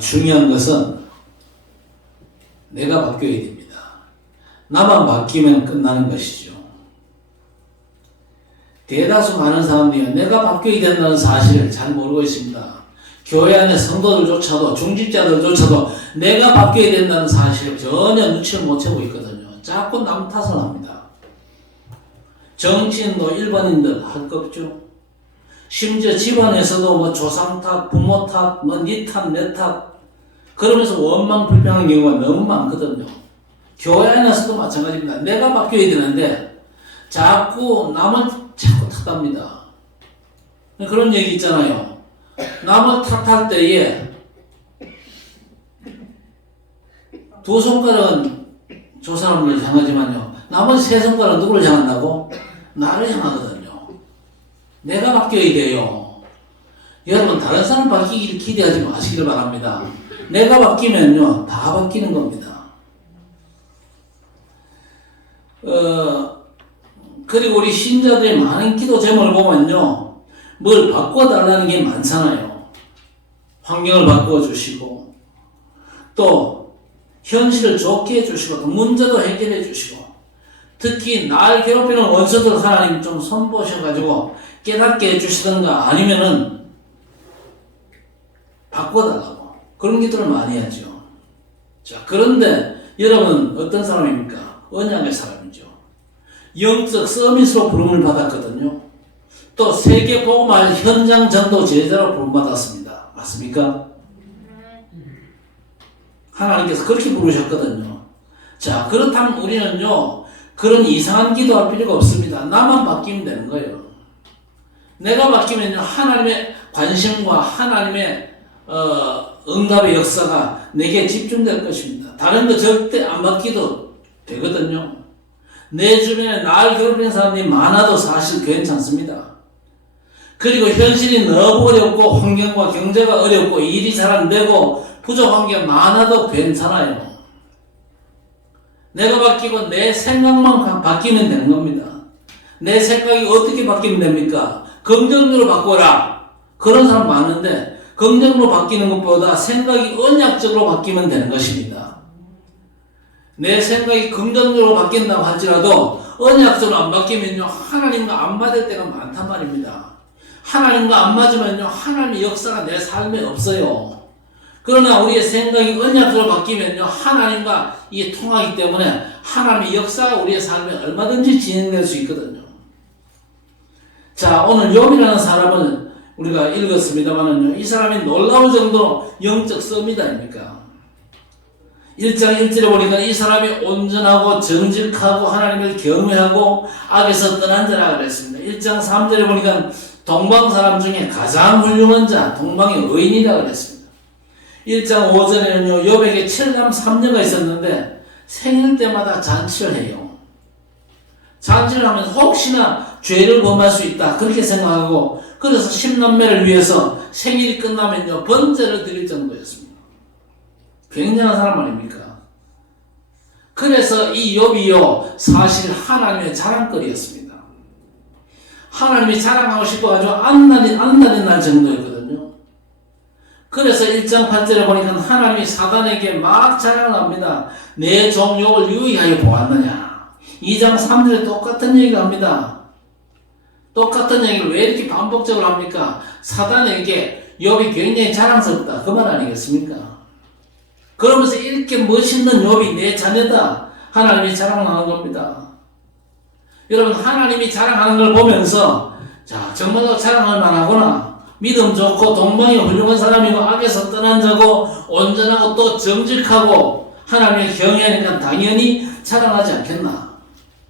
중요한 것은 내가 바뀌어야 됩니다. 나만 바뀌면 끝나는 것이죠. 대다수 많은 사람들이 내가 바뀌어야 된다는 사실을 잘 모르고 있습니다. 교회 안에 성도들조차도 중직자들조차도 내가 바뀌어야 된다는 사실을 전혀 눈치를 못 채고 있거든요. 자꾸 남 탓을 합니다. 정치인도 일반인들 할 거 없죠. 심지어 집안에서도 뭐 조상 탓, 부모 탓, 뭐 니 탓, 내 탓 그러면서 원망 불평하는 경우가 너무 많거든요. 교회 안에서도 마찬가지입니다. 내가 바뀌어야 되는데 자꾸 남을 자꾸 탓합니다. 그런 얘기 있잖아요. 남을 탓할 때에 두 손가락은 저 사람을 향하지만요. 나머지 세 손가락은 누구를 향한다고? 나를 향하거든요. 내가 바뀌어야 돼요. 여러분 다른 사람 바뀌기를 기대하지 마시기를 바랍니다. 내가 바뀌면요 다 바뀌는 겁니다. 그리고 우리 신자들의 많은 기도 제목을 보면요 뭘 바꿔달라는 게 많잖아요. 환경을 바꿔주시고 또 현실을 좋게 해주시고 또 문제도 해결해 주시고 특히 날 괴롭히는 원수들 하나님 좀 손보셔가지고 깨닫게 해주시던가 아니면은 바꿔달라고 그런 기도를 많이 하죠. 자, 그런데 여러분 어떤 사람입니까? 언약의 사람이죠. 영적 서밋으로 부름을 받았거든요. 또 세계 복음화 현장 전도 제자로 부름받았습니다. 맞습니까? 하나님께서 그렇게 부르셨거든요. 자, 그렇다면 우리는요 그런 이상한 기도할 필요가 없습니다. 나만 바뀌면 되는 거예요. 내가 바뀌면요 하나님의 관심과 하나님의 응답의 역사가 내게 집중될 것입니다. 다른 거 절대 안 바뀌도 되거든요. 내 주변에 나를 괴롭히는 사람들이 많아도 사실 괜찮습니다. 그리고 현실이 너무 어렵고 환경과 경제가 어렵고 일이 잘 안 되고 부족한 게 많아도 괜찮아요. 내가 바뀌고 내 생각만 바뀌면 되는 겁니다. 내 생각이 어떻게 바뀌면 됩니까? 긍정적으로 바꿔라. 그런 사람 많은데 긍정적으로 바뀌는 것보다 생각이 언약적으로 바뀌면 되는 것입니다. 내 생각이 긍정적으로 바뀐다고 할지라도 언약적으로 안 바뀌면요 하나님과 안 맞을 때가 많단 말입니다. 하나님과 안 맞으면요 하나님의 역사가 내 삶에 없어요. 그러나 우리의 생각이 언약적으로 바뀌면요 하나님과 이게 통하기 때문에 하나님의 역사가 우리의 삶에 얼마든지 진행될 수 있거든요. 자, 오늘 욥이라는 사람은 우리가 읽었습니다만은요 이 사람이 놀라울 정도로 영적 서밋 아닙니까? 1장 1절에 보니까 이 사람이 온전하고 정직하고 하나님을 경외하고 악에서 떠난 자라 그랬습니다. 1장 3절에 보니까 동방 사람 중에 가장 훌륭한 자, 동방의 의인이라 그랬습니다. 1장 5절에는요 욥에게 7남 3녀가 있었는데 생일 때마다 잔치를 해요. 잔치를 하면 혹시나 죄를 범할 수 있다 그렇게 생각하고 그래서 10남매를 위해서 생일이 끝나면요 번제를 드릴 정도였습니다. 굉장한 사람 아닙니까? 그래서 이 욥이요 사실 하나님의 자랑거리였습니다. 하나님이 자랑하고 싶어가지고 안달이 날 정도였거든요. 그래서 1장 8절에 보니까 하나님이 사단에게 막 자랑을 합니다. 내 종 욥을 유의하여 보았느냐. 2장 3절에 똑같은 얘기를 합니다. 똑같은 얘기를 왜 이렇게 반복적으로 합니까? 사단에게 욥이 굉장히 자랑스럽다 그 말 아니겠습니까? 그러면서 이렇게 멋있는 욥이 내 자녀다 하나님이 자랑하는 겁니다. 여러분 하나님이 자랑하는 걸 보면서 자 정말로 자랑할 만하구나. 믿음 좋고 동방이 훌륭한 사람이고 악에서 떠난 자고 온전하고 또 정직하고 하나님을 경외하니까 당연히 자랑하지 않겠나.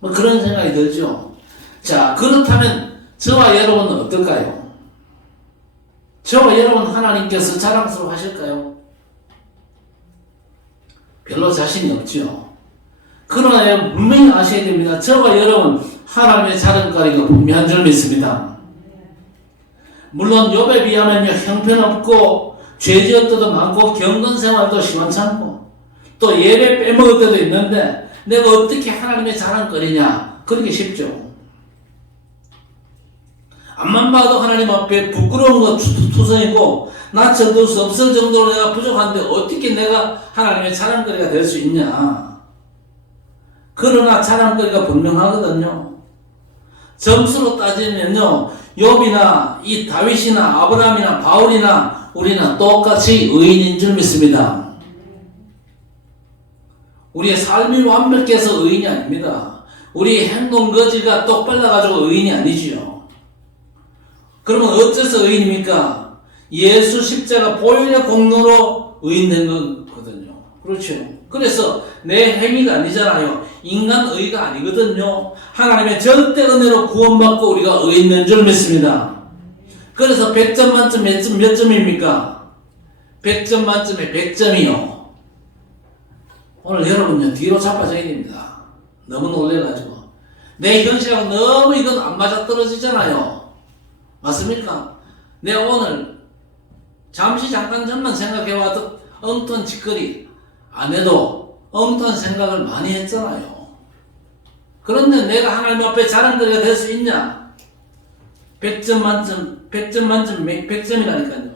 뭐 그런 생각이 들죠. 자 그렇다면 저와 여러분은 어떨까요? 저와 여러분 하나님께서 자랑스러워 하실까요? 별로 자신이 없죠. 그러나 분명히 아셔야 됩니다. 저와 여러분 하나님의 자랑거리가 분명한 줄 믿습니다. 물론 욥에 비하면요 형편없고 죄지을 때도 많고 경건생활도 시원찮고 또 예배 빼먹을 때도 있는데 내가 어떻게 하나님의 자랑거리냐 그러기 쉽죠. 앞만 봐도 하나님 앞에 부끄러운 것 투성이고 낯을 들 수 없을 정도로 내가 부족한데 어떻게 내가 하나님의 자랑거리가 될 수 있냐. 그러나 자랑거리가 분명하거든요. 점수로 따지면요, 욥이나 이 다윗이나 아브라함이나 바울이나 우리는 똑같이 의인인 줄 믿습니다. 우리의 삶이 완벽해서 의인이 아닙니다. 우리 행동 거지가 똑발라가지고 의인이 아니지요. 그러면 어째서 의인입니까? 예수 십자가 보혈의 공로로 의인된 거거든요. 그렇죠. 그래서 내 행위가 아니잖아요. 인간 의가 아니거든요. 하나님의 절대 은혜로 구원받고 우리가 의인된 줄 믿습니다. 그래서 100점 만점 몇 점입니까? 100점 만점에 100점이요. 오늘 여러분요, 뒤로 자빠져야 됩니다. 너무 놀래가지고. 내 현실하고 너무 이건 안 맞아떨어지잖아요. 맞습니까? 내가 오늘 잠시 잠깐 전만 생각해와도 엉뚱한 짓거리 안 해도 엉뚱한 생각을 많이 했잖아요. 그런데 내가 하나님 앞에 자랑거리가 될 수 있냐? 100점 만점 100점이라니까요.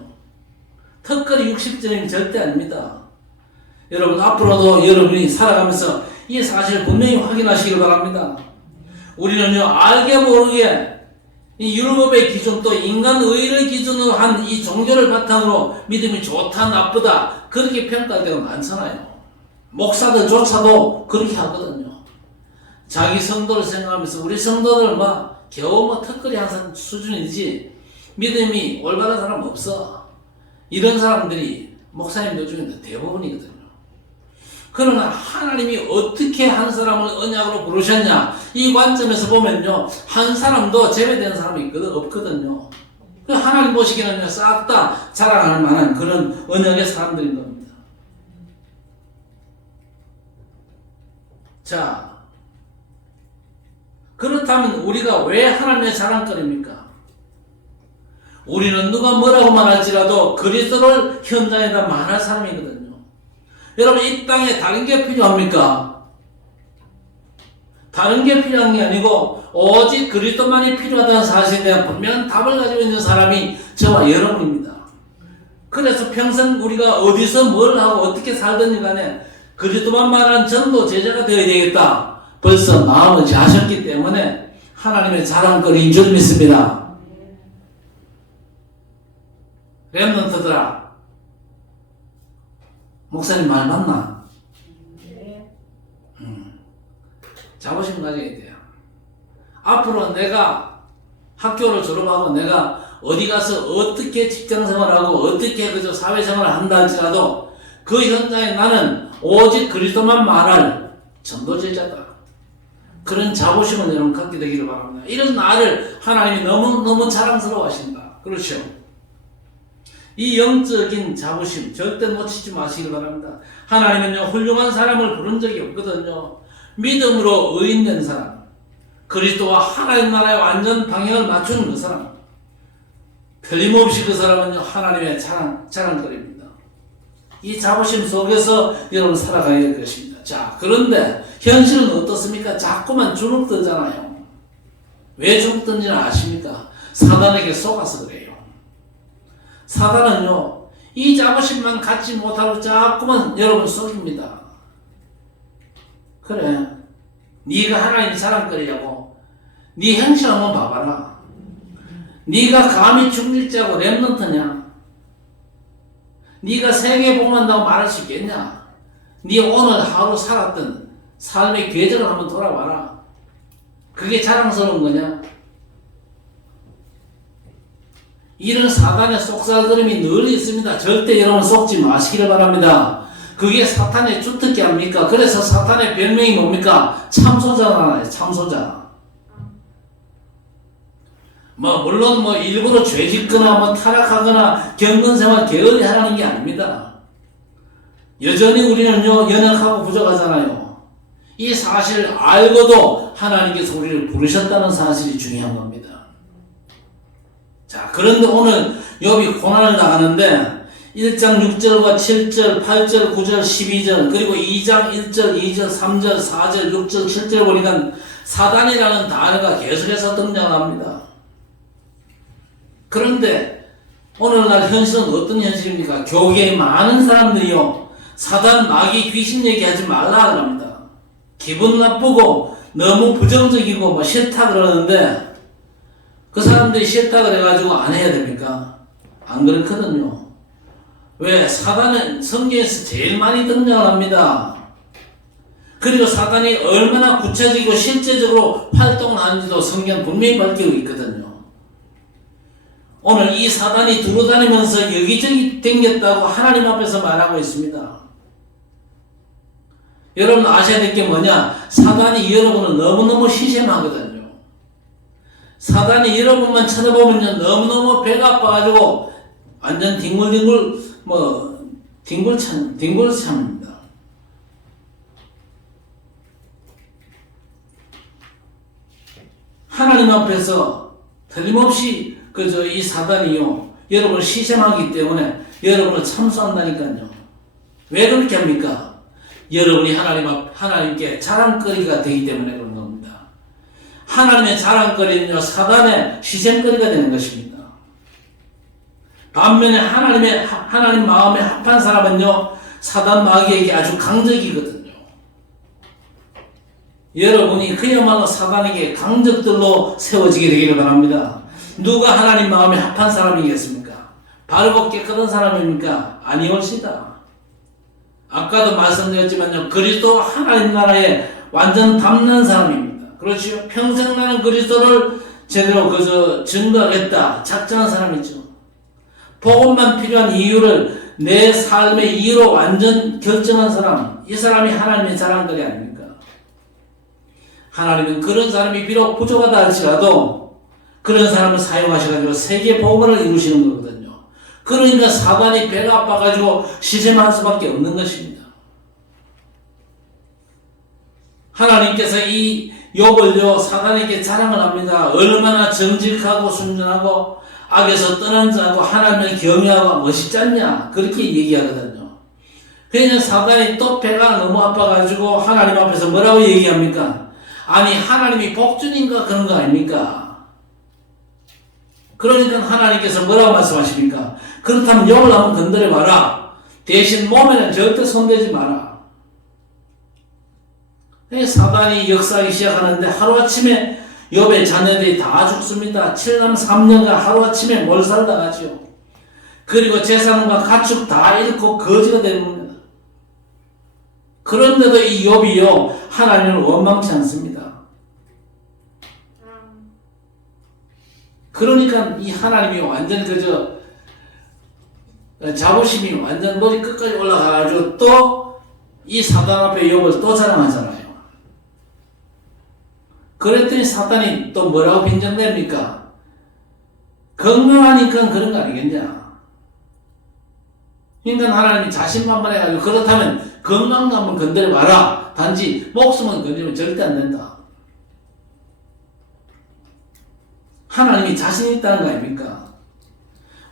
턱걸이 60점이면 절대 아닙니다. 여러분, 앞으로도 여러분이 살아가면서 이 사실을 분명히 확인하시길 바랍니다. 우리는요, 알게 모르게 이 율법의 기준 또 인간 의를 기준으로 한 이 종교를 바탕으로 믿음이 좋다 나쁘다 그렇게 평가할 때가 많잖아요. 목사들조차도 그렇게 하거든요. 자기 성도를 생각하면서 우리 성도들 겨우 턱걸이 한 수준이지 믿음이 올바른 사람 없어. 이런 사람들이 목사님들 중에 대부분이거든요. 그러나 하나님이 어떻게 한 사람을 언약으로 부르셨냐, 이 관점에서 보면요, 한 사람도 제외된 사람이 없거든요. 하나님 보시기에는 싹 다 자랑할 만한 그런 언약의 사람들인 겁니다. 자, 그렇다면 우리가 왜 하나님의 자랑거리입니까? 우리는 누가 뭐라고 말할지라도 그리스도를 현장에다 말할 사람이거든요. 여러분, 이 땅에 다른 게 필요합니까? 다른 게 필요한 게 아니고 오직 그리스도만이 필요하다는 사실에 대한 분명한 답을 가지고 있는 사람이 저와 여러분입니다. 그래서 평생 우리가 어디서 뭘 하고 어떻게 살든지 간에 그리스도만 말하는 전도 제자가 되어야 되겠다. 벌써 마음을 자셨기 때문에 하나님의 자랑거리인 줄 믿습니다. 렘넌트들아, 목사님 말 맞나? 네. 자부심 가져야 돼요. 앞으로 내가 학교를 졸업하고 내가 어디 가서 어떻게 직장생활하고 어떻게 그저 사회생활을 한다 할지라도 그 현장에 나는 오직 그리스도만 말할 전도제자다. 그런 자부심을 여러분 갖게 되기를 바랍니다. 이런 나를 하나님이 너무 자랑스러워 하신다. 그렇죠? 이 영적인 자부심 절대 놓치지 마시길 바랍니다. 하나님은요, 훌륭한 사람을 부른 적이 없거든요. 믿음으로 의인된 사람, 그리스도와 하나님 나라의 완전 방향을 맞추는 그 사람, 틀림없이 그 사람은요, 하나님의 자랑거리입니다. 이 자부심 속에서 여러분 살아가야 될 것입니다. 자, 그런데 현실은 어떻습니까? 자꾸만 주눅들잖아요. 왜 주눅든지는 아십니까? 사단에게 속아서 그래요. 사단은요, 이 자부심만 갖지 못하고 자꾸만 여러분 속입니다. 그래, 네가 하나님 자랑거리냐고. 네 행실 한번 봐봐라. 네가 감히 중직자고 렘넌트냐? 네가 세계 복음한다고 말할 수 있겠냐? 네 오늘 하루 살았던 삶의 궤적을 한번 돌아봐라. 그게 자랑스러운 거냐? 이런 사단의 속살그림이 늘 있습니다. 절대 여러분 속지 마시기를 바랍니다. 그게 사탄의 주특기 아닙니까? 그래서 사탄의 별명이 뭡니까? 참소자잖아요. 참소자. 물론 일부러 죄짓거나 타락하거나 경건생활 게을리 하라는 게 아닙니다. 여전히 우리는요, 연약하고 부족하잖아요. 이 사실을 알고도 하나님께서 우리를 부르셨다는 사실이 중요한 겁니다. 자, 그런데 오늘 욥이 고난을 당하는데 1장 6절과 7절, 8절, 9절, 12절 그리고 2장 1절, 2절, 3절, 4절, 6절, 7절 보니까 사단이라는 단어가 계속해서 등장합니다. 그런데 오늘날 현실은 어떤 현실입니까? 교계에 많은 사람들이요, 사단, 마귀, 귀신 얘기하지 말라 그럽니다. 기분 나쁘고 너무 부정적이고 뭐 싫다 그러는데 그 사람들이 싫다 그래가지고 안 해야 됩니까? 안 그렇거든요. 왜? 사단은 성경에서 제일 많이 등장을 합니다. 그리고 사단이 얼마나 구체적이고 실제적으로 활동을 하는지도 성경 분명히 밝히고 있거든요. 오늘 이 사단이 두루다니면서 여기저기 댕겼다고 하나님 앞에서 말하고 있습니다. 여러분 아셔야 될 게 뭐냐? 사단이 여러분을 너무너무 시샘하거든요. 사단이 여러분만 쳐다보면요, 너무너무 배가 아파가지고 완전 뒹굴참입니다. 하나님 앞에서 틀림없이 이 사단이요, 여러분을 시샘하기 때문에 여러분을 참수한다니까요. 왜 그렇게 합니까? 여러분이 하나님께 자랑거리가 되기 때문에 그런 겁니다. 하나님의 자랑거리는요, 사단의 시샘거리가 되는 것입니다. 반면에 하나님 마음에 합한 사람은요, 사단 마귀에게 아주 강적이거든요. 여러분이 그야말로 사단에게 강적들로 세워지게 되기를 바랍니다. 누가 하나님 마음에 합한 사람이겠습니까? 바르고 깨끗한 사람입니까? 아니올시다. 아까도 말씀드렸지만요, 그리스도 하나님 나라에 완전 담난 사람입니다. 그렇죠? 평생 나는 그리스도를 제대로 증거하겠다 작정한 사람이죠. 복음만 필요한 이유를 내 삶의 이유로 완전 결정한 사람, 이 사람이 하나님의 자랑거리 아닙니까? 하나님은 그런 사람이 비록 부족하다 할지라도 그런 사람을 사용하셔가지고 세계 복음을 이루시는 거거든요. 그러니까 사단이 배가 아파가지고 시샘할 수밖에 없는 것입니다. 하나님께서 이 욥을요, 사단에게 자랑을 합니다. 얼마나 정직하고 순전하고 악에서 떠난 자고 하나님을 경외하고 멋있지 않냐, 그렇게 얘기하거든요. 그러니까 사단이 또 배가 너무 아파가지고 하나님 앞에서 뭐라고 얘기합니까? 아니 하나님이 복주님과 그런 거 아닙니까? 그러니까 하나님께서 뭐라고 말씀하십니까? 그렇다면 욥을 한번 건드려봐라. 대신 몸에는 절대 손대지 마라. 사단이 역사하기 시작하는데 하루아침에 욥의 자녀들이 다 죽습니다. 7남 3년간 하루아침에 몰살당하지요. 그리고 재산과 가축 다 잃고 거지가 됩니다. 그런데도 이 욥이요, 하나님을 원망치 않습니다. 그러니까 이 하나님이 완전 자부심이 완전 머리 끝까지 올라가가지고 또 이 사단 앞에 욥을 또 자랑하잖아요. 그랬더니 사단이 또 뭐라고 빈정냅니까? 건강하니까 그런 거 아니겠냐? 그러니까 하나님이 자신만만해가지고 그렇다면 건강도 한번 건드려봐라. 단지 목숨은 건드리면 절대 안 된다. 하나님이 자신 있다는 거 아닙니까?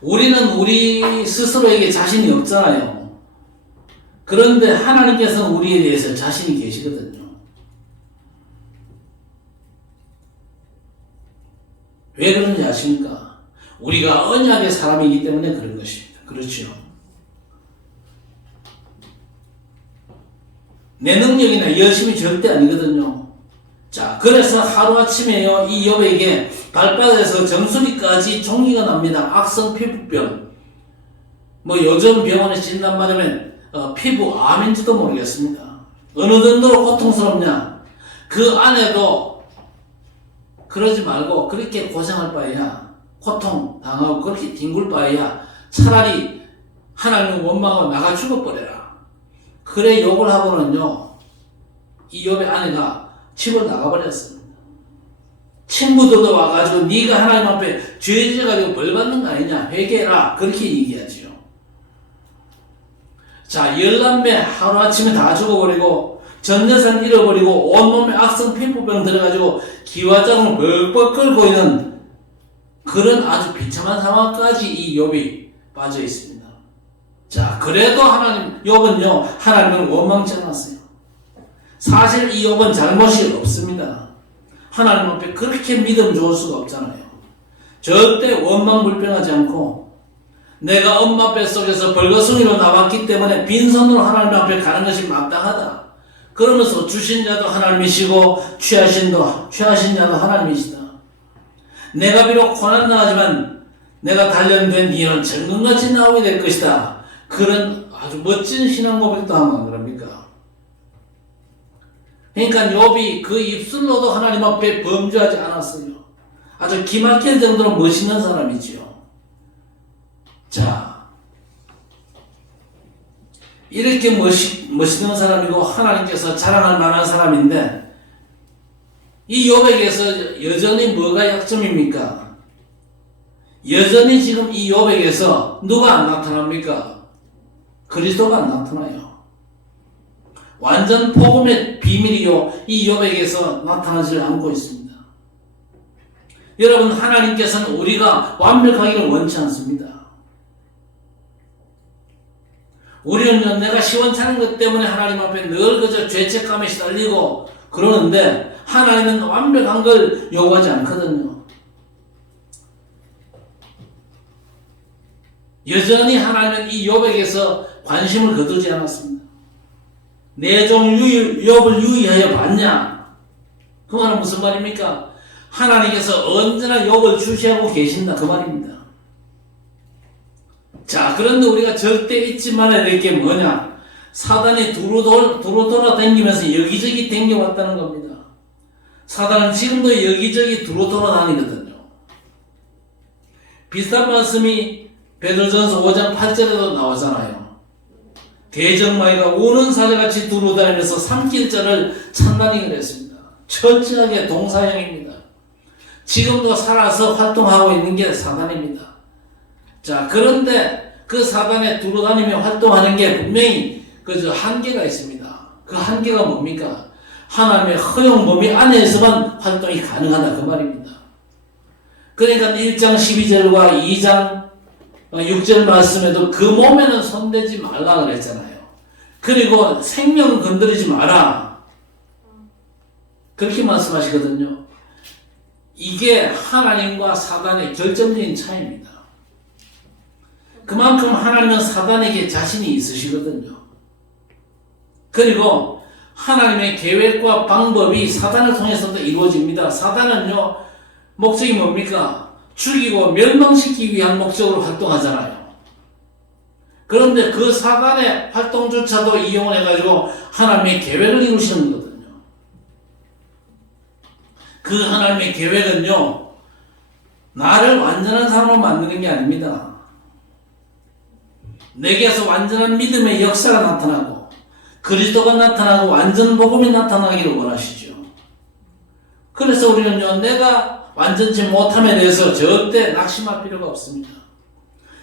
우리는 우리 스스로에게 자신이 없잖아요. 그런데 하나님께서는 우리에 대해서 자신이 계시거든요. 왜 그런지 아십니까? 우리가 언약의 사람이기 때문에 그런 것입니다. 그렇죠? 내 능력이나 열심이 절대 아니거든요. 자, 그래서 하루아침에요, 이 욥에게 발바닥에서 정수리까지 종기가 납니다. 악성 피부병. 요즘 병원에 진단받으면 피부 암인지도 모르겠습니다. 어느 정도로 고통스럽냐? 그 안에도 그러지 말고 그렇게 고생할 바에야, 고통 당하고 그렇게 뒹굴 바에야 차라리 하나님을 원망하고 나가 죽어버려라. 그래 욕을 하고는요, 이 욥의 아내가 집을 나가버렸습니다. 친구들도 와가지고 네가 하나님 앞에 죄져가지고 벌 받는 거 아니냐, 회개해라, 그렇게 얘기하지요. 자, 10남매 하루아침에 다 죽어버리고 전재산 잃어버리고 온몸에 악성 피부병 들어가지고 기와장을 벅벅 끓고 있는 그런 아주 비참한 상황까지 이 욥이 빠져 있습니다. 자, 그래도 욥은요, 하나님을 원망치 않았어요. 사실 이 욥은 잘못이 없습니다. 하나님 앞에 그렇게 믿음 좋을 수가 없잖아요. 절대 원망불평하지 않고 내가 엄마 뱃속에서 벌거숭이로 나왔기 때문에 빈손으로 하나님 앞에 가는 것이 마땅하다. 그러면서 주신 자도 하나님이시고 취하신 자도 하나님이시다. 내가 비록 고난 당하지만 내가 단련된 이는 정금같이 나오게 될 것이다. 그런 아주 멋진 신앙 고백도 하면 안 그럽니까? 그러니까 욥이 그 입술로도 하나님 앞에 범죄하지 않았어요. 아주 기막힐 정도로 멋있는 사람이지요. 자, 이렇게 멋있는 사람이고 하나님께서 자랑할 만한 사람인데 이 욥에게서 여전히 뭐가 약점입니까? 여전히 지금 이 욥에게서 누가 안 나타납니까? 그리스도가 안 나타나요. 완전 복음의 비밀이요 이 욥에게서 나타나지 않고 있습니다. 여러분, 하나님께서는 우리가 완벽하기를 원치 않습니다. 우리는 내가 시원찮은 것 때문에 하나님 앞에 늘 그저 죄책감에 시달리고 그러는데 하나님은 완벽한 걸 요구하지 않거든요. 여전히 하나님은 이 욥에게서 관심을 거두지 않았습니다. 내 종 욥을 유의하여 봤냐? 그 말은 무슨 말입니까? 하나님께서 언제나 욥을 주시하고 계신다 그 말입니다. 자, 그런데 우리가 절대 잊지 말아야 될 게 뭐냐? 사단이 두루 돌아다니면서 여기저기 댕겨왔다는 겁니다. 사단은 지금도 여기저기 두루 돌아다니거든요. 비슷한 말씀이 베드로전서 5장 8절에도 나오잖아요. 대적마귀가 우는 사자같이 두루다니면서 삼킬 자를 찬다니 그랬습니다. 철저하게 동사형입니다. 지금도 살아서 활동하고 있는 게 사단입니다. 자, 그런데 그 사단에 두루다니며 활동하는 게 분명히 그저 한계가 있습니다. 그 한계가 뭡니까? 하나님의 허용 범위 안에서만 활동이 가능하다 그 말입니다. 그러니까 1장 12절과 2장 6절 말씀에도 그 몸에는 손대지 말라 그랬잖아요. 그리고 생명 건드리지 마라 그렇게 말씀하시거든요. 이게 하나님과 사단의 결정적인 차이입니다. 그만큼 하나님은 사단에게 자신이 있으시거든요. 그리고 하나님의 계획과 방법이 사단을 통해서도 이루어집니다. 사단은요, 목적이 뭡니까? 죽이고 멸망시키기 위한 목적으로 활동하잖아요. 그런데 그 사단의 활동조차도 이용을 해가지고 하나님의 계획을 이루시는 거거든요. 그 하나님의 계획은요, 나를 완전한 사람으로 만드는 게 아닙니다. 내게서 완전한 믿음의 역사가 나타나고 그리스도가 나타나고 완전 복음이 나타나기를 원하시죠. 그래서 우리는요, 내가 완전치 못함에 대해서 절대 낙심할 필요가 없습니다.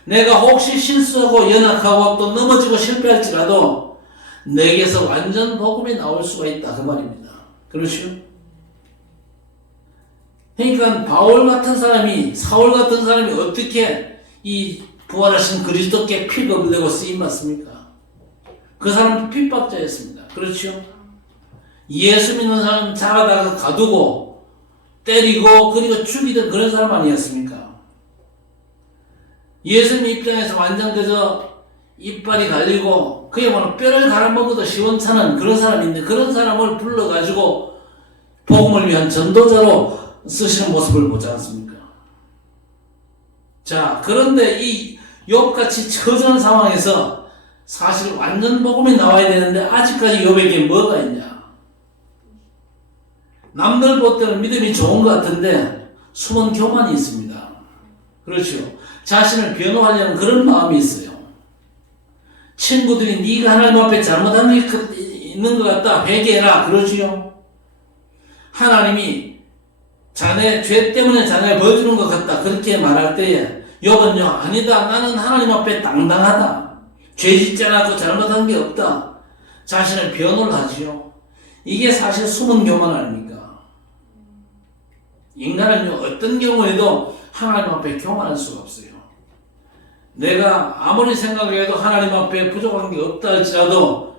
내가 혹시 실수하고 연약하고 또 넘어지고 실패할지라도 내게서 완전 복음이 나올 수가 있다 그 말입니다. 그렇죠? 그러니까 바울 같은 사람이, 사울 같은 사람이 어떻게 이 부활하신 그리스도께 픽업이 되고 쓰임받습니까? 그 사람은 핍박자였습니다. 그렇죠? 예수 믿는 사람 자라다가 가두고 때리고 그리고 죽이던 그런 사람 아니었습니까? 예수님 입장에서 완전 그저 이빨이 갈리고 그야말로 뼈를 갈아먹어도 시원찮은 그런 사람인데 그런 사람을 불러가지고 복음을 위한 전도자로 쓰시는 모습을 보지 않습니까? 자, 그런데 이 욥같이 처절한 상황에서 사실 완전 복음이 나와야 되는데 아직까지 욥에게 뭐가 있냐? 남들 볼 때는 믿음이 좋은 것 같은데 숨은 교만이 있습니다. 그렇죠? 자신을 변호하려는 그런 마음이 있어요. 친구들이 네가 하나님 앞에 잘못한 게 있는 것 같다 회개해라 그러지요. 하나님이 자네 죄 때문에 자네를 벌주는 것 같다 그렇게 말할 때에 욥은요, 아니다, 나는 하나님 앞에 당당하다, 죄 짓지 않았고 잘못한 게 없다, 자신을 변호를 하지요. 이게 사실 숨은 교만 아닙니까? 인간은요, 어떤 경우에도 하나님 앞에 교만할 수가 없어요. 내가 아무리 생각해도 하나님 앞에 부족한 게 없다 할지라도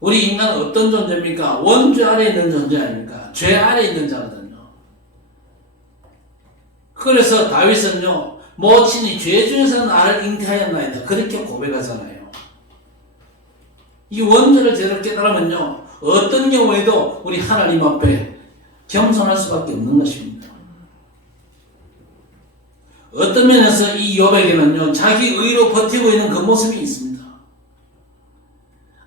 우리 인간은 어떤 존재입니까? 원죄 아래에 있는 존재 아닙니까? 죄 아래에 있는 자거든요. 그래서 다윗은요, 모친이 죄 중에서 나를 잉태하였나이다. 그렇게 고백하잖아요. 이 원죄를 제대로 깨달으면요, 어떤 경우에도 우리 하나님 앞에 겸손할 수밖에 없는 것입니다. 어떤 면에서 이 욥에게는요, 자기 의로 버티고 있는 그 모습이 있습니다.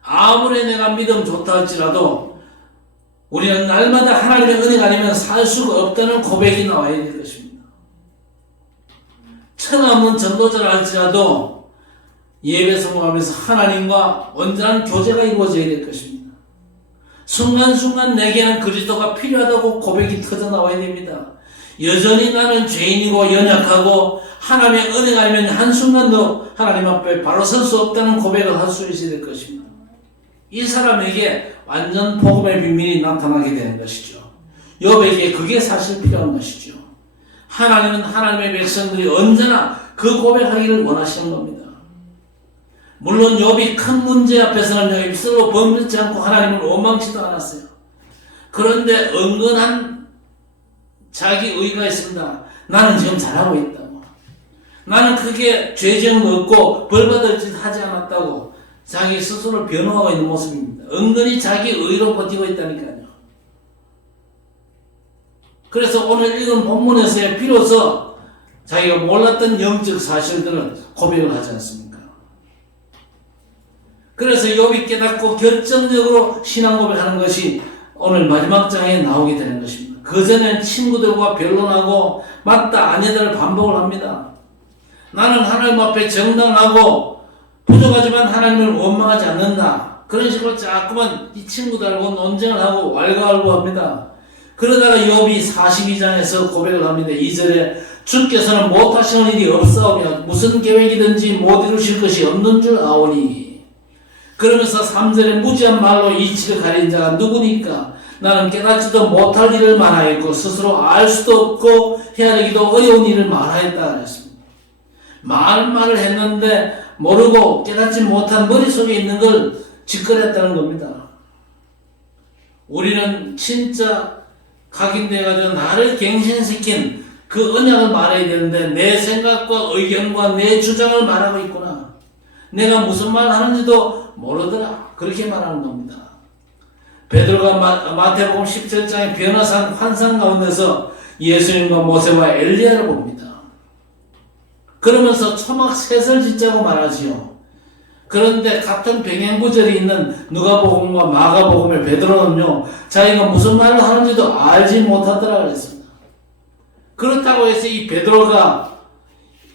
아무리 내가 믿음 좋다 할지라도 우리는 날마다 하나님의 은혜가 아니면 살 수가 없다는 고백이 나와야 될 것입니다. 천없는 전도자라 할지라도 예배 성공하면서 하나님과 온전한 교제가 이루어져야 될 것입니다. 순간순간 내게는 그리스도가 필요하다고 고백이 터져 나와야 됩니다. 여전히 나는 죄인이고 연약하고 하나님의 은혜가 아니면 한순간도 하나님 앞에 바로 설 수 없다는 고백을 할 수 있어야 될 것입니다. 이 사람에게 완전 복음의 비밀이 나타나게 되는 것이죠. 욥에게 그게 사실 필요한 것이죠. 하나님은 하나님의 백성들이 언제나 그 고백하기를 원하시는 겁니다. 물론 욥이 큰 문제 앞에서는 입술로 범죄치 않고 하나님을 원망치도 않았어요. 그런데 은근한 자기 의가 있습니다. 나는 지금 잘하고 있다고. 나는 크게 죄정은 없고 벌받을 짓 하지 않았다고 자기 스스로를 변호하고 있는 모습입니다. 은근히 자기 의로 버티고 있다니까요. 그래서 오늘 읽은 본문에서의 비로소 자기가 몰랐던 영적 사실들을 고백을 하지 않습니까? 그래서 욥이 깨닫고 결정적으로 신앙 고백하는 것이 오늘 마지막 장에 나오게 되는 것입니다. 그전엔 친구들과 변론하고 맞다 아니다를 반복을 합니다. 나는 하나님 앞에 정당하고 부족하지만 하나님을 원망하지 않는다. 그런 식으로 자꾸만 이 친구들하고 논쟁을 하고 왈가왈부합니다. 그러다가 욥이 42장에서 고백을 합니다. 2절에 주께서는 못하시는 일이 없사오며 무슨 계획이든지 못 이루실 것이 없는 줄 아오니. 그러면서 3절에 무지한 말로 이치를 가린 자가 누구니까 나는 깨닫지도 못할 일을 말하였고 스스로 알 수도 없고 헤아리기도 어려운 일을 말하였다 그랬습니다. 많은 말을 했는데 모르고 깨닫지 못한 머릿속에 있는 걸 짓거렸다는 겁니다. 우리는 진짜 각인돼가지고 나를 갱신시킨 그 언약을 말해야 되는데 내 생각과 의견과 내 주장을 말하고 있구나. 내가 무슨 말 하는지도 모르더라. 그렇게 말하는 겁니다. 베드로가 마태복음 17장의 변화산 환상 가운데서 예수님과 모세와 엘리야를 봅니다. 그러면서 초막 셋을 짓자고 말하지요. 그런데 같은 병행구절이 있는 누가복음과 마가복음의 베드로는요, 자기가 무슨 말을 하는지도 알지 못하더라 그랬습니다. 그렇다고 해서 이 베드로가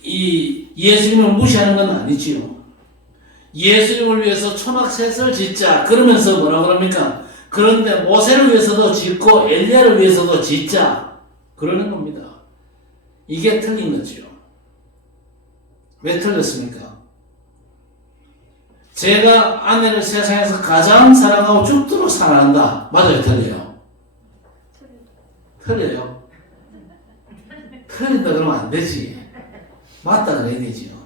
이 예수님을 무시하는 건 아니지요. 예수님을 위해서 초막 셋을 짓자 그러면서 뭐라 그럽니까? 그런데 모세를 위해서도 짓고 엘리야를 위해서도 짓자 그러는 겁니다. 이게 틀린 거죠. 왜 틀렸습니까? 제가 아내를 세상에서 가장 사랑하고 죽도록 사랑한다. 맞아요? 틀려요? 틀려요? 틀린다 그러면 안 되지. 맞다 그래야 되지요.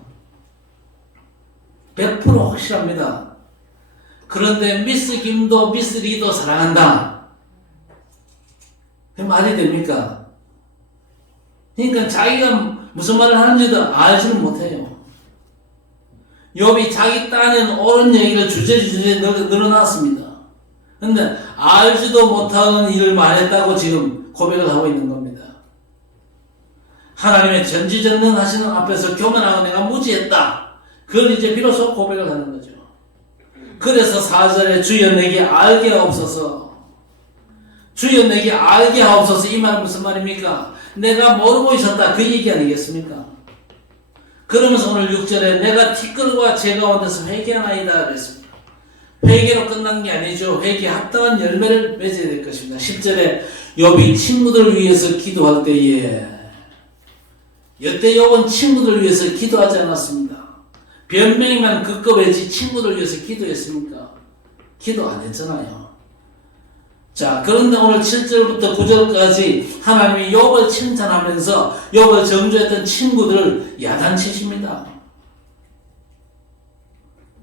100% 확실합니다. 그런데 미스 김도 미스 리도 사랑한다. 그게 말이 됩니까? 그러니까 자기가 무슨 말을 하는지도 알지는 못해요. 욥이 자기 딴에는 옳은 얘기를 주저주저 늘어놨습니다. 그런데 알지도 못하는 일을 말했다고 지금 고백을 하고 있는 겁니다. 하나님의 전지전능하시는 앞에서 교만하고 내가 무지했다. 그걸 이제 비로소 고백을 하는 거죠. 그래서 4절에 주여 내게 알게 하옵소서. 주여 내게 알게 하옵소서. 이 말은 무슨 말입니까? 내가 모르고 있었다. 그 얘기 아니겠습니까? 그러면서 오늘 6절에 내가 티끌과 재 가운데서 회개하나이다 그랬습니다. 회개로 끝난 게 아니죠. 회개에 합당한 열매를 맺어야 될 것입니다. 10절에 욥이 친구들을 위해서 기도할 때에 여태 욥은 친구들을 위해서 기도하지 않았습니다. 변명이만 급급해지 친구들 위해서 기도했습니까? 기도 안 했잖아요. 자, 그런데 오늘 7절부터 9절까지 하나님이 욥을 칭찬하면서 욥을 정죄했던 친구들을 야단치십니다.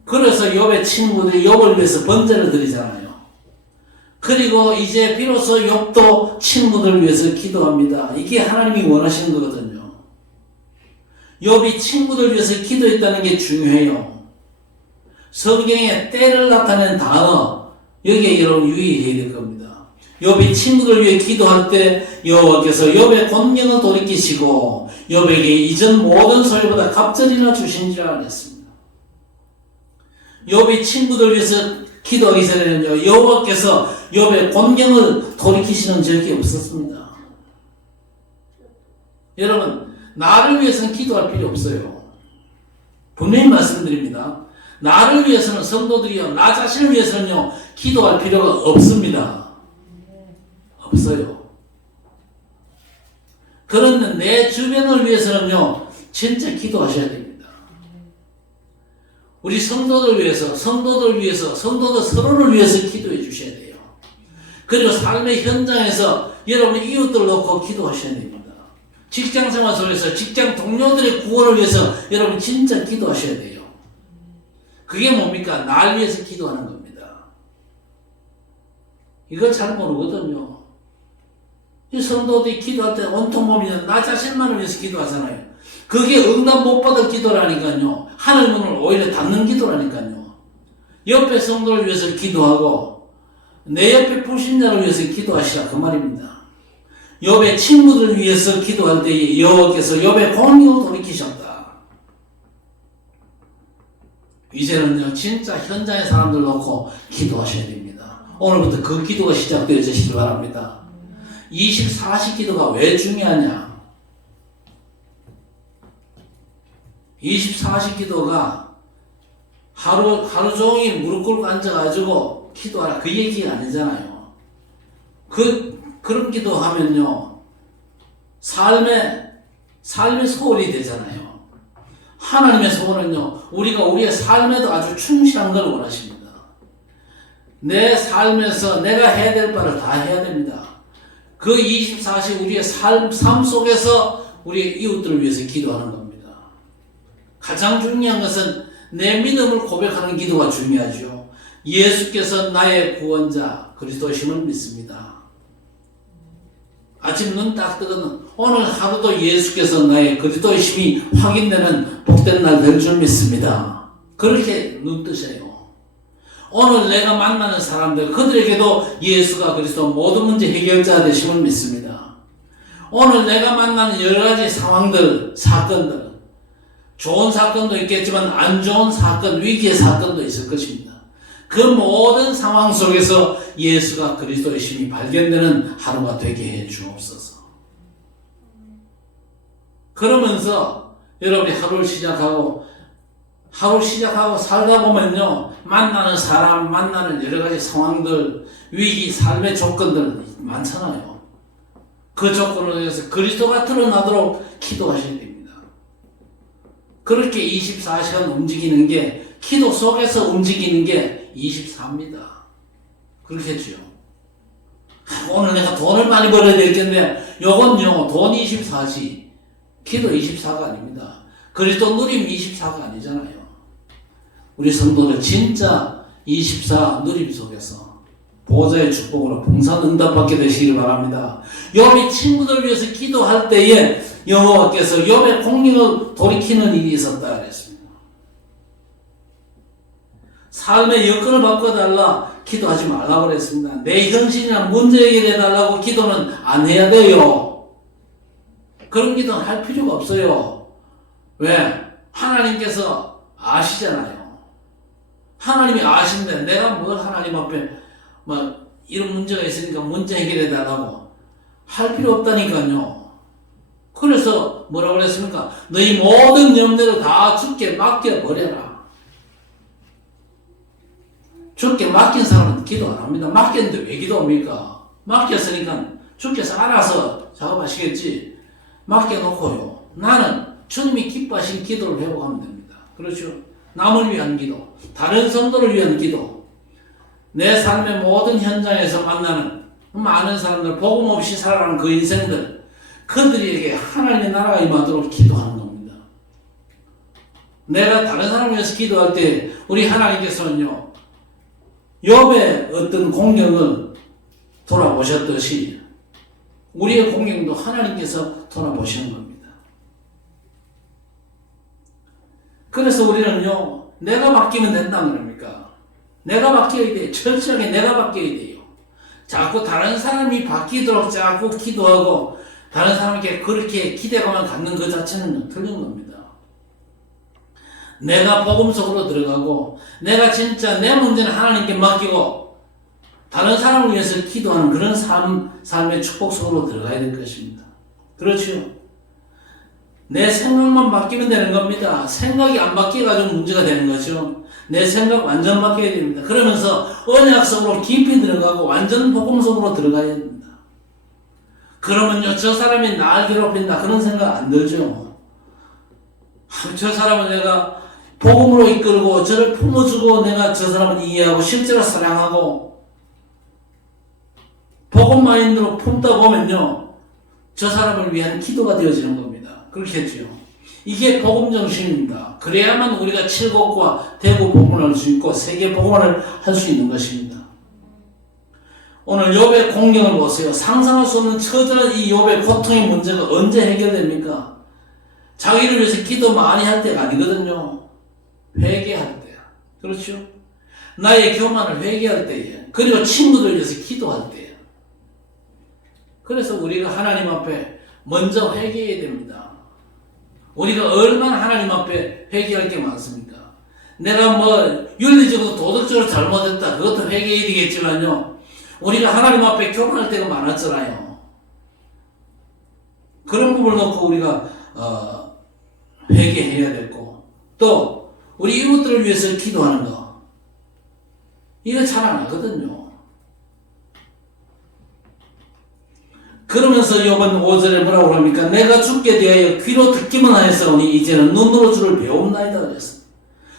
그래서 욥의 친구들이 욥을 위해서 번제를 드리잖아요. 그리고 이제 비로소 욥도 친구들을 위해서 기도합니다. 이게 하나님이 원하시는 거거든요. 욥이 친구들 위해서 기도했다는 게 중요해요. 성경에 때를 나타낸 단어, 여기에 여러분 유의해야 될 겁니다. 욥이 친구들 위해 기도할 때 여호와께서 욥의 권명을 돌이키시고 욥에게 이전 모든 소유보다 갑절이나 주신지라 그랬습니다. 욥이 친구들 위해서 기도하기 전에는요, 여호와께서 욥의 권명을 돌이키시는 적이 없었습니다. 여러분, 나를 위해서는 기도할 필요 없어요. 분명히 말씀드립니다. 나를 위해서는 성도들이요, 나 자신을 위해서는요, 기도할 필요가 없습니다. 없어요. 그런데 내 주변을 위해서는요, 진짜 기도하셔야 됩니다. 우리 성도들 위해서, 성도들 서로를 위해서 기도해 주셔야 돼요. 그리고 삶의 현장에서 여러분의 이웃들 놓고 기도하셔야 됩니다. 직장 생활 속에서 직장 동료들의 구원을 위해서 여러분 진짜 기도하셔야 돼요. 그게 뭡니까? 날 위해서 기도하는 겁니다. 이걸 잘 모르거든요. 이 성도들이 기도할 때 온통 몸이 나 자신만을 위해서 기도하잖아요. 그게 응답 못 받을 기도라니까요. 하늘 문을 오히려 닫는 기도라니까요. 옆에 성도를 위해서 기도하고 내 옆에 불신자를 위해서 기도하시라 그 말입니다. 욥의 친구들을 위해서 기도할 때 여호와께서 욥의 공의를 돌이키셨다. 이제는요, 진짜 현장의 사람들 놓고 기도하셔야 됩니다. 오늘부터 그 기도가 시작되어지시기 바랍니다. 24시 기도가 왜 중요하냐? 24시 기도가 하루 종일 무릎 꿇고 앉아가지고 기도하라 그 얘기가 아니잖아요. 그런 기도하면요, 삶의 소원이 되잖아요. 하나님의 소원은요, 우리가 우리의 삶에도 아주 충실한 걸 원하십니다. 내 삶에서 내가 해야 될 바를 다 해야 됩니다. 그 24시 우리의 삶 속에서 우리의 이웃들을 위해서 기도하는 겁니다. 가장 중요한 것은 내 믿음을 고백하는 기도가 중요하죠. 예수께서 나의 구원자 그리스도심을 믿습니다. 아침 눈 딱 뜨거든 오늘 하루도 예수께서 나의 그리스도심이 확인되는 복된 날 될 줄 믿습니다. 그렇게 눈 뜨세요. 오늘 내가 만나는 사람들 그들에게도 예수가 그리스도 모든 문제 해결자 되심을 믿습니다. 오늘 내가 만나는 여러 가지 상황들, 사건들, 좋은 사건도 있겠지만 안 좋은 사건, 위기의 사건도 있을 것입니다. 그 모든 상황 속에서 예수가 그리스도의 심이 발견되는 하루가 되게 해 주옵소서. 그러면서 여러분이 하루를 시작하고 살다 보면요, 만나는 사람, 만나는 여러 가지 상황들, 위기, 삶의 조건들 많잖아요. 그 조건을 위해서 그리스도가 드러나도록 기도하셔야 됩니다. 그렇게 24시간 움직이는 게, 기도 속에서 움직이는 게 24입니다. 그렇겠죠. 오늘 내가 돈을 많이 벌어야 되겠네. 요건요, 돈 24시, 기도 24가 아닙니다. 그리스도 누림 24가 아니잖아요. 우리 성도들 진짜 24 누림 속에서 보호자의 축복으로 봉사 응답받게 되시길 바랍니다. 욥이 친구들 위해서 기도할 때에 여호와께서 욥의 공력을 돌이키는 일이 있었다 그랬습니다. 삶의 여건을 바꿔달라 기도하지 말라고 그랬습니다. 내 현실이나 문제 해결해달라고 기도는 안 해야 돼요. 그런 기도는 할 필요가 없어요. 왜? 하나님께서 아시잖아요. 하나님이 아신데 내가 뭘 하나님 앞에 이런 문제가 있으니까 문제 해결해달라고 할 필요 없다니까요. 그래서 뭐라고 그랬습니까? 너희 모든 염려를 다 주께 맡겨버려라. 주께 맡긴 사람은 기도 안 합니다. 맡겼는데 왜 기도합니까? 맡겼으니까 주께서 알아서 작업하시겠지. 맡겨놓고요, 나는 주님이 기뻐하신 기도를 회복하면 됩니다. 그렇죠? 남을 위한 기도, 다른 성도를 위한 기도, 내 삶의 모든 현장에서 만나는 많은 사람들, 복음 없이 살아가는 그 인생들, 그들에게 하나님의 나라가 임하도록 기도하는 겁니다. 내가 다른 사람을 위해서 기도할 때 우리 하나님께서는요, 욥의 어떤 공경을 돌아보셨듯이 우리의 공경도 하나님께서 돌아보시는 겁니다. 그래서 우리는요, 내가 바뀌면 된다는 겁니까? 내가 바뀌어야 돼. 철저하게 내가 바뀌어야 돼요. 자꾸 다른 사람이 바뀌도록 자꾸 기도하고 다른 사람에게 그렇게 기대감을 갖는 것 자체는 틀린 겁니다. 내가 복음 속으로 들어가고 내가 진짜 내 문제는 하나님께 맡기고 다른 사람을 위해서 기도하는 그런 삶의 축복 속으로 들어가야 될 것입니다. 그렇죠? 내 생각만 바뀌면 되는 겁니다. 생각이 안 바뀌어가지고 문제가 되는 거죠. 내 생각 완전 바뀌어야 됩니다. 그러면서 언약 속으로 깊이 들어가고 완전 복음 속으로 들어가야 됩니다. 그러면요, 저 사람이 나를 괴롭힌다 그런 생각 안 들죠. 저 사람은 내가 복음으로 이끌고 저를 품어주고 내가 저 사람을 이해하고 실제로 사랑하고 복음 마인드로 품다 보면요, 저 사람을 위한 기도가 되어지는 겁니다. 그렇겠죠. 이게 복음 정신입니다. 그래야만 우리가 칠곡과 대구 복음을 할 수 있고 세계 복음을 할 수 있는 것입니다. 오늘 욥의 공경을 보세요. 상상할 수 없는 처절한 이 욥의 고통의 문제가 언제 해결됩니까? 자기를 위해서 기도 많이 할 때가 아니거든요. 회개할 때. 그렇죠? 나의 교만을 회개할 때에, 그리고 친구들 위해서 기도할 때에. 그래서 우리가 하나님 앞에 먼저 회개해야 됩니다. 우리가 얼마나 하나님 앞에 회개할 게 많습니까? 내가 윤리적으로 도덕적으로 잘못했다, 그것도 회개해야 되겠지만요, 우리가 하나님 앞에 교만할 때가 많았잖아요. 그런 부분을 놓고 우리가 회개해야 되고, 또 우리 이웃들을 위해서 기도하는 거, 이거 잘 안 하거든요. 그러면서 욥은 5절에 뭐라고 합니까? 내가 죽게 대하여 귀로 듣기만 하였사오니 이제는 눈으로 주를 배움나이다 그랬습니다.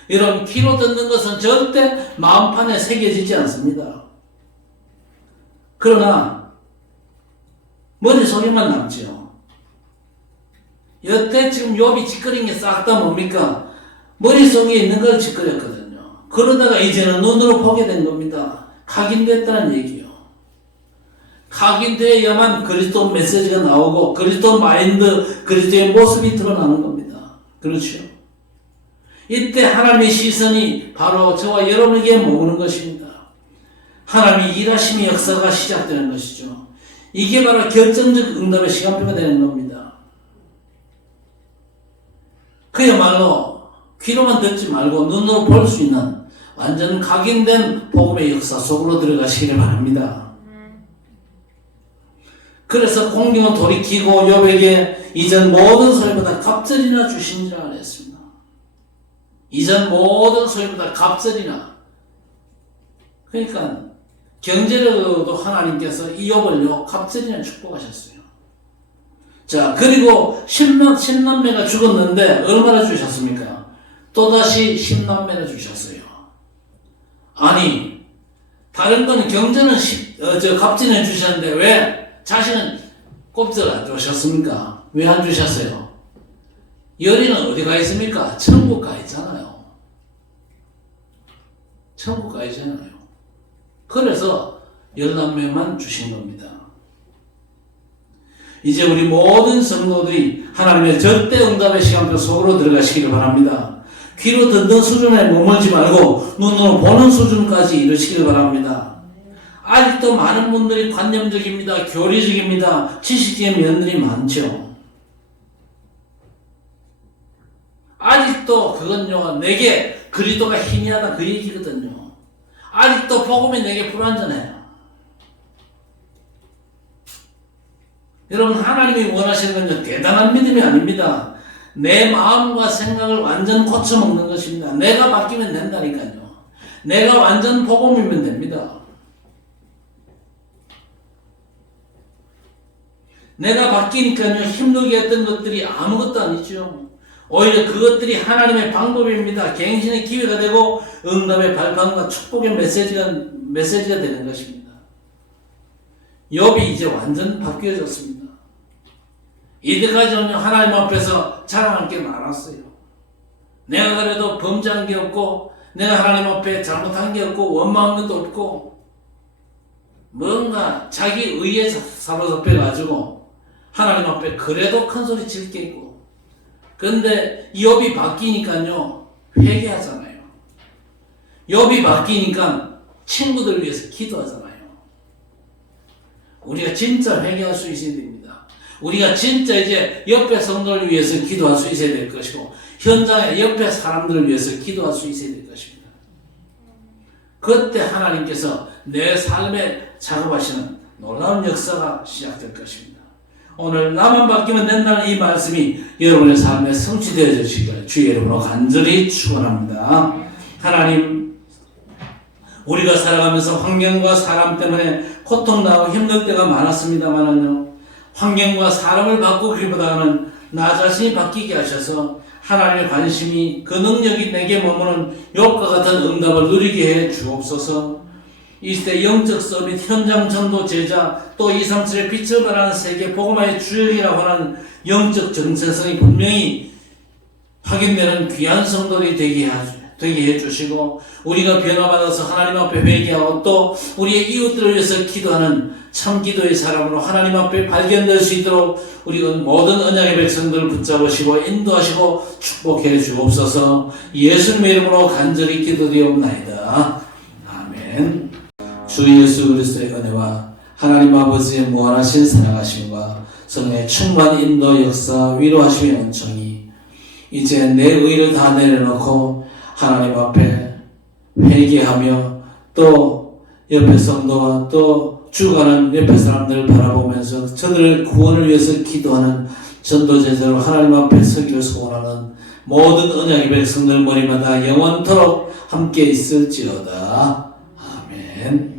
여러분, 귀로 듣는 것은 절대 마음판에 새겨지지 않습니다. 그러나 머릿속에만 남죠. 여태 지금 욥이 짓거린 게 싹 다 뭡니까? 머릿속에 있는 걸 짓거렸거든요. 그러다가 이제는 눈으로 보게 된 겁니다. 각인됐다는 얘기예요. 각인되어야만 그리스도 메시지가 나오고 그리스도 마인드, 그리스도의 모습이 드러나는 겁니다. 그렇죠? 이때 하나님의 시선이 바로 저와 여러분에게 모으는 것입니다. 하나님의 일하심의 역사가 시작되는 것이죠. 이게 바로 결정적 응답의 시간표가 되는 겁니다. 그야말로 귀로만 듣지 말고 눈으로 볼 수 있는 완전 각인된 복음의 역사 속으로 들어가시기를 바랍니다. 그래서 공경은 돌이키고 욥에게 이전 모든 소리보다 갑절이나 주신지라 했습니다. 이전 모든 소리보다 갑절이나. 그러니까 경제로도 하나님께서 이 욥을요 갑절이나 축복하셨어요. 자, 그리고 10남매가 죽었는데 얼마나 주셨습니까? 또다시 10남매나 주셨어요. 아니, 다른 건 경제는 갑절이나 주셨는데 왜 자신은 곱절 안 주셨습니까? 왜 안 주셨어요? 열이는 어디 가 있습니까? 천국 가 있잖아요. 천국 가 있잖아요. 그래서 10남매만 주신 겁니다. 이제 우리 모든 성도들이 하나님의 절대 응답의 시간표 속으로 들어가시기를 바랍니다. 귀로 듣는 수준에 머물지 말고 눈으로 보는 수준까지 이루시기를 바랍니다. 아직도 많은 분들이 관념적입니다. 교리적입니다. 지식적인 면들이 많죠. 아직도 그건요, 내게 그리스도가 희미하다 그 얘기거든요. 아직도 복음이 내게 불완전해요. 여러분, 하나님이 원하시는 건요, 대단한 믿음이 아닙니다. 내 마음과 생각을 완전 고쳐먹는 것입니다. 내가 바뀌면 된다니까요. 내가 완전 복음이면 됩니다. 내가 바뀌니까요, 힘들게 했던 것들이 아무것도 아니죠. 오히려 그것들이 하나님의 방법입니다. 갱신의 기회가 되고 응답의 발판과 축복의 메시지가 되는 것입니다. 욥이 이제 완전 바뀌어졌습니다. 이때까지는 하나님 앞에서 자랑할 게 많았어요. 내가 그래도 범죄한 게 없고 내가 하나님 앞에 잘못한 게 없고 원망한 것도 없고 뭔가 자기 의에 사로잡혀가지고 하나님 앞에 그래도 큰 소리 칠 게 있고 그런데 욥이 바뀌니까요, 회개하잖아요. 욥이 바뀌니까 친구들 위해서 기도하잖아요. 우리가 진짜 회개할 수 있어야 됩니다. 우리가 진짜 이제 옆에 성도를 위해서 기도할 수 있어야 될 것이고, 현장에 옆에 사람들을 위해서 기도할 수 있어야 될 것입니다. 그때 하나님께서 내 삶에 작업하시는 놀라운 역사가 시작될 것입니다. 오늘 나만 바뀌면 된다는 이 말씀이 여러분의 삶에 성취되어 주시기를 주의 이름으로 간절히 축원합니다. 하나님, 우리가 살아가면서 환경과 사람 때문에 고통나고 힘들 때가 많았습니다만은요, 환경과 사람을 바꾸기보다는 나 자신이 바뀌게 하셔서 하나님의 관심이, 그 능력이 내게 머무는 욥과 같은 응답을 누리게 해 주옵소서. 이 시대 영적 서밋, 현장 전도 제자, 또 237의 빛을 발하는 세계 복음화의 주역이라고 하는 영적 정체성이 분명히 확인되는 귀한 성도들이 되게 해주시고, 우리가 변화받아서 하나님 앞에 회개하고 또 우리의 이웃들을 위해서 기도하는 참 기도의 사람으로 하나님 앞에 발견될 수 있도록 우리 모든 언약의 백성들을 붙잡으시고 인도하시고 축복해 주옵소서. 예수님의 이름으로 간절히 기도드리옵나이다. 아멘. 주 예수 그리스도의 은혜와 하나님 아버지의 무한하신 사랑하심과 성령의 충만 인도 역사 위로하심의 은총이 이제 내 의를 다 내려놓고 하나님 앞에 회개하며 또 옆에 성도와 또 죽어가는 옆에 사람들을 바라보면서 저들의 구원을 위해서 기도하는 전도제자로 하나님 앞에 서기를 소원하는 모든 언약의 백성들 머리마다 영원토록 함께 있을지어다. 아멘.